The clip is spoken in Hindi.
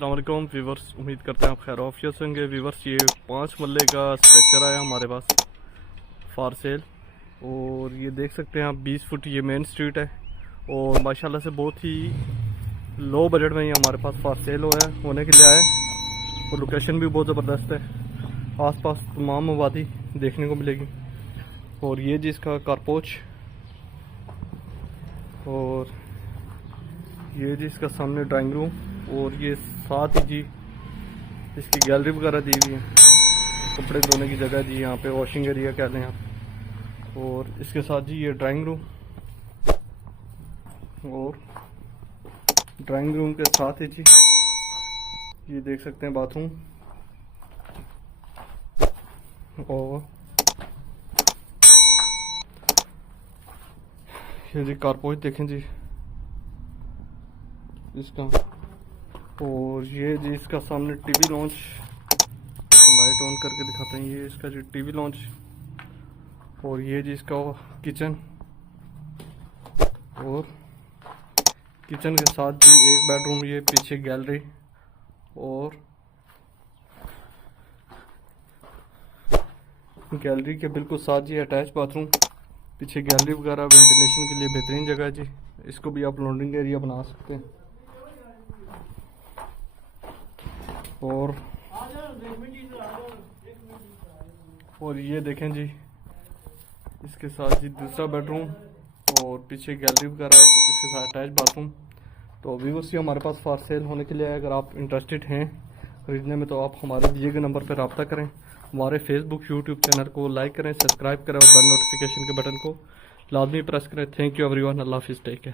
अस्सलाम वालेकुम वीवर्स, उम्मीद करते हैं आप खैर ऑफियस होंगे। वीवर्स, ये 5 मरले का स्ट्रक्चर आया हमारे पास फॉर सेल, और ये देख सकते हैं आप 20 फुट ये मेन स्ट्रीट है, और माशाल्लाह से बहुत ही लो बजट में ही हमारे पास फॉर सेल होने के लिए आया है, और लोकेशन भी बहुत ज़बरदस्त है। आसपास तमाम आबादी देखने को मिलेगी, और ये जी इसका कारपोच, और ये जी इसका सामने ड्राइंग रूम, और ये साथ ही जी इसकी गैलरी वगैरह दी हुई है, कपड़े धोने की जगह जी, यहाँ पे वॉशिंग एरिया कह लें आप। और इसके साथ जी ये ड्राइंग रूम, और ड्राइंग रूम के साथ ही जी ये देख सकते हैं बाथरूम, और ये जी कारपोच देखें जी इसका, और ये जी इसका सामने टीवी लॉन्च, लाइट ऑन करके दिखाते हैं। ये इसका जो टीवी लॉन्च, और ये जी इसका किचन, और किचन के साथ जी एक बेडरूम, ये पीछे गैलरी, और गैलरी के बिल्कुल साथ जी अटैच बाथरूम, पीछे गैलरी वगैरह, वेंटिलेशन के लिए बेहतरीन जगह है जी। इसको भी आप लॉन्ड्रिंग एरिया बना सकते हैं। और ये देखें जी इसके साथ जी दूसरा बेडरूम, और पीछे गैलरी वगैरह, इसके साथ अटैच बाथरूम। तो व्यूअर्स, ये हमारे पास फॉर सेल होने के लिए है। अगर आप इंटरेस्टेड हैं खरीदने में, तो आप हमारे दिए गए नंबर पर रब्ता करें। हमारे फेसबुक यूट्यूब चैनल को लाइक करें, सब्सक्राइब करें, और बेल नोटिफिकेशन के बटन को लाजमी प्रेस करें। थैंक यू एवरीवन, अल्लाह हाफिज़, टेक केयर।